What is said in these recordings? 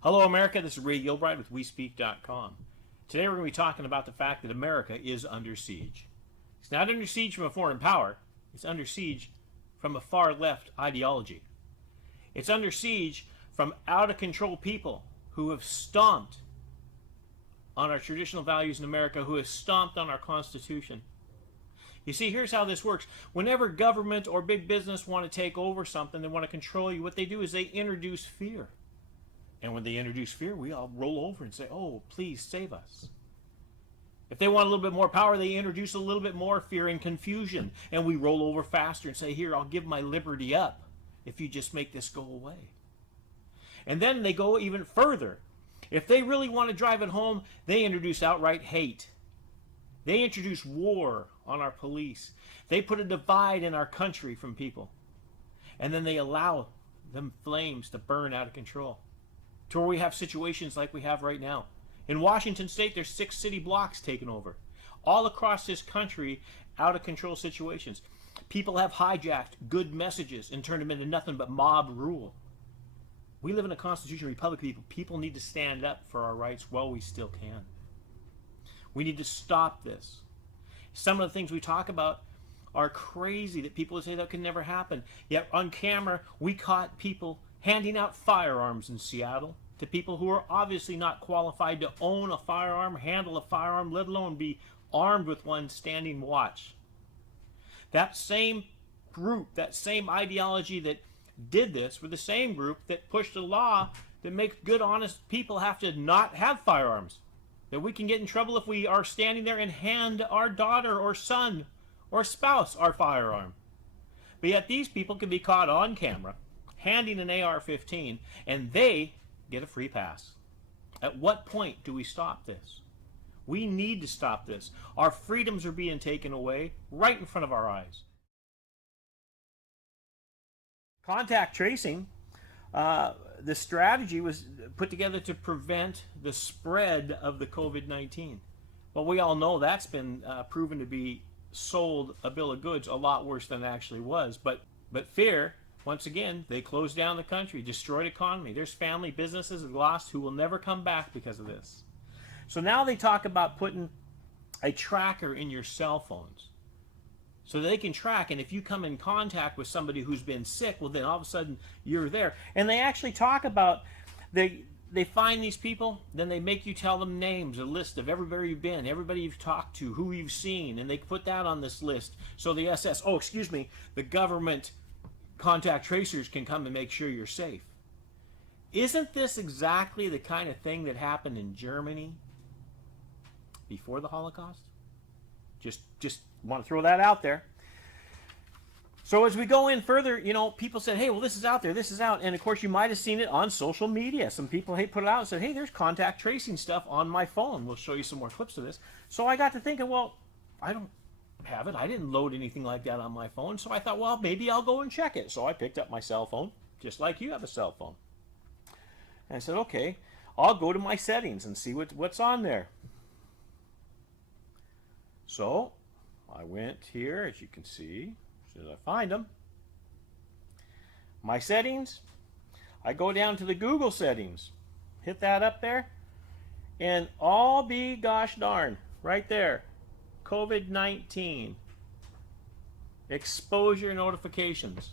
Hello, America. This is Ray Gilbride with WeSpeak.com. Today we're going to be talking about the fact that America is under siege. It's not under siege from a foreign power. It's under siege from a far-left ideology. It's under siege from out-of-control people who have stomped on our traditional values in America, who have stomped on our Constitution. You see, here's how this works. Whenever government or big business want to take over something, they want to control you, what they do is they introduce fear. And when they introduce fear, we all roll over and say, oh, please save us. If they want a little bit more power, they introduce a little bit more fear and confusion. And we roll over faster and say, here, I'll give my liberty up if you just make this go away. And then they go even further. If they really want to drive it home, they introduce outright hate. They introduce war on our police. They put a divide in our country from people. And then they allow them flames to burn out of control, to where we have situations like we have right now. In Washington State, there's 6 city blocks taken over. All across this country, out of control situations. People have hijacked good messages and turned them into nothing but mob rule. We live in a constitutional republic, people. People need to stand up for our rights while we still can. We need to stop this. Some of the things we talk about are crazy, that people would say that could never happen. Yet on camera, we caught people handing out firearms in Seattle to people who are obviously not qualified to own a firearm, handle a firearm, let alone be armed with one standing watch. That same group, that same ideology that did this were the same group that pushed a law that makes good, honest people have to not have firearms. That we can get in trouble if we are standing there and hand our daughter or son or spouse our firearm. But yet these people can be caught on camera handing an AR-15, and they get a free pass. At what point do we stop this? We need to stop this. Our freedoms are being taken away right in front of our eyes. Contact tracing, the strategy was put together to prevent the spread of the COVID-19. Well, we all know that's been proven to be sold a bill of goods a lot worse than it actually was. But fear, once again, they closed down the country, destroyed economy. There's family businesses lost who will never come back because of this. So now they talk about putting a tracker in your cell phones so that they can track, and if you come in contact with somebody who's been sick, well, then all of a sudden you're there. And they actually talk about, they find these people, then they make you tell them names, a list of everybody you've been, everybody you've talked to, who you've seen, and they put that on this list so the the government contact tracers can come and make sure you're safe. Isn't this exactly the kind of thing that happened in Germany before the Holocaust? Just want to throw that out there. So as we go in further, people said, hey, well, this is out there, this is out. And of course, you might have seen it on social media. Some people put it out and said, hey, there's contact tracing stuff on my phone. We'll show you some more clips of this. So I got to thinking, well, I don't have it. I didn't load anything like that on my phone. So I thought, well, maybe I'll go and check it. So I picked up my cell phone, just like you have a cell phone. And I said, okay, I'll go to my settings and see what's on there. So I went here, as you can see, as soon as I find them. My settings, I go down to the Google settings, hit that up there, and all be gosh darn, right there, COVID-19, exposure notifications.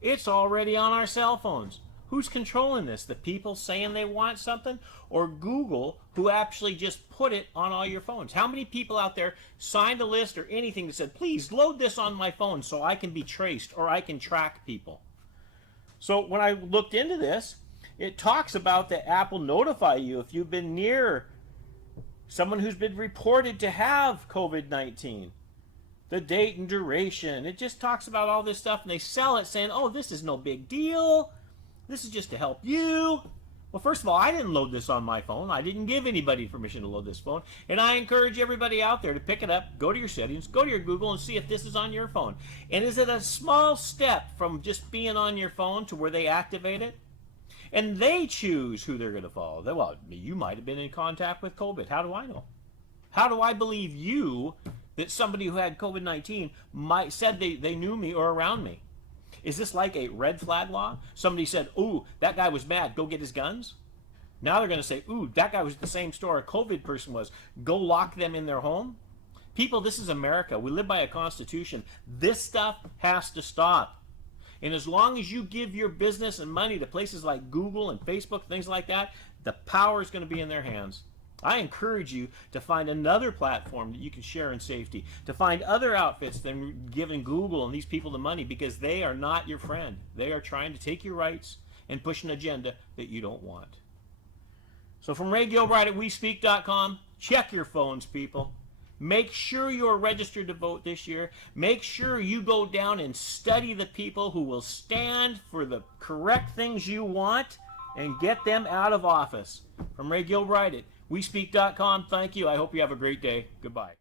It's already on our cell phones. Who's controlling this? The people saying they want something, or Google, who actually just put it on all your phones? How many people out there signed a list or anything that said, please load this on my phone so I can be traced or I can track people? So when I looked into this, it talks about that Apple notify you if you've been near someone who's been reported to have COVID-19. The date and duration. It just talks about all this stuff, and they sell it saying, oh, this is no big deal. This is just to help you. Well, first of all, I didn't load this on my phone. I didn't give anybody permission to load this phone. And I encourage everybody out there to pick it up, go to your settings, go to your Google, and see if this is on your phone. And is it a small step from just being on your phone to where they activate it? And they choose who they're going to follow. Well, you might have been in contact with COVID. How do I know? How do I believe you that somebody who had COVID-19 said they knew me or around me? Is this like a red flag law? Somebody said, ooh, that guy was mad, go get his guns? Now they're going to say, ooh, that guy was at the same store a COVID person was. Go lock them in their home. People, this is America. We live by a constitution. This stuff has to stop. And as long as you give your business and money to places like Google and Facebook, things like that, the power is going to be in their hands. I encourage you to find another platform that you can share in safety, to find other outfits than giving Google and these people the money, because they are not your friend. They are trying to take your rights and push an agenda that you don't want. So from Ray Gilbride at WeSpeak.com, check your phones, people. Make sure you're registered to vote this year. Make sure you go down and study the people who will stand for the correct things you want and get them out of office. From Ray Gilbride at WeSpeak.com, thank you. I hope you have a great day. Goodbye.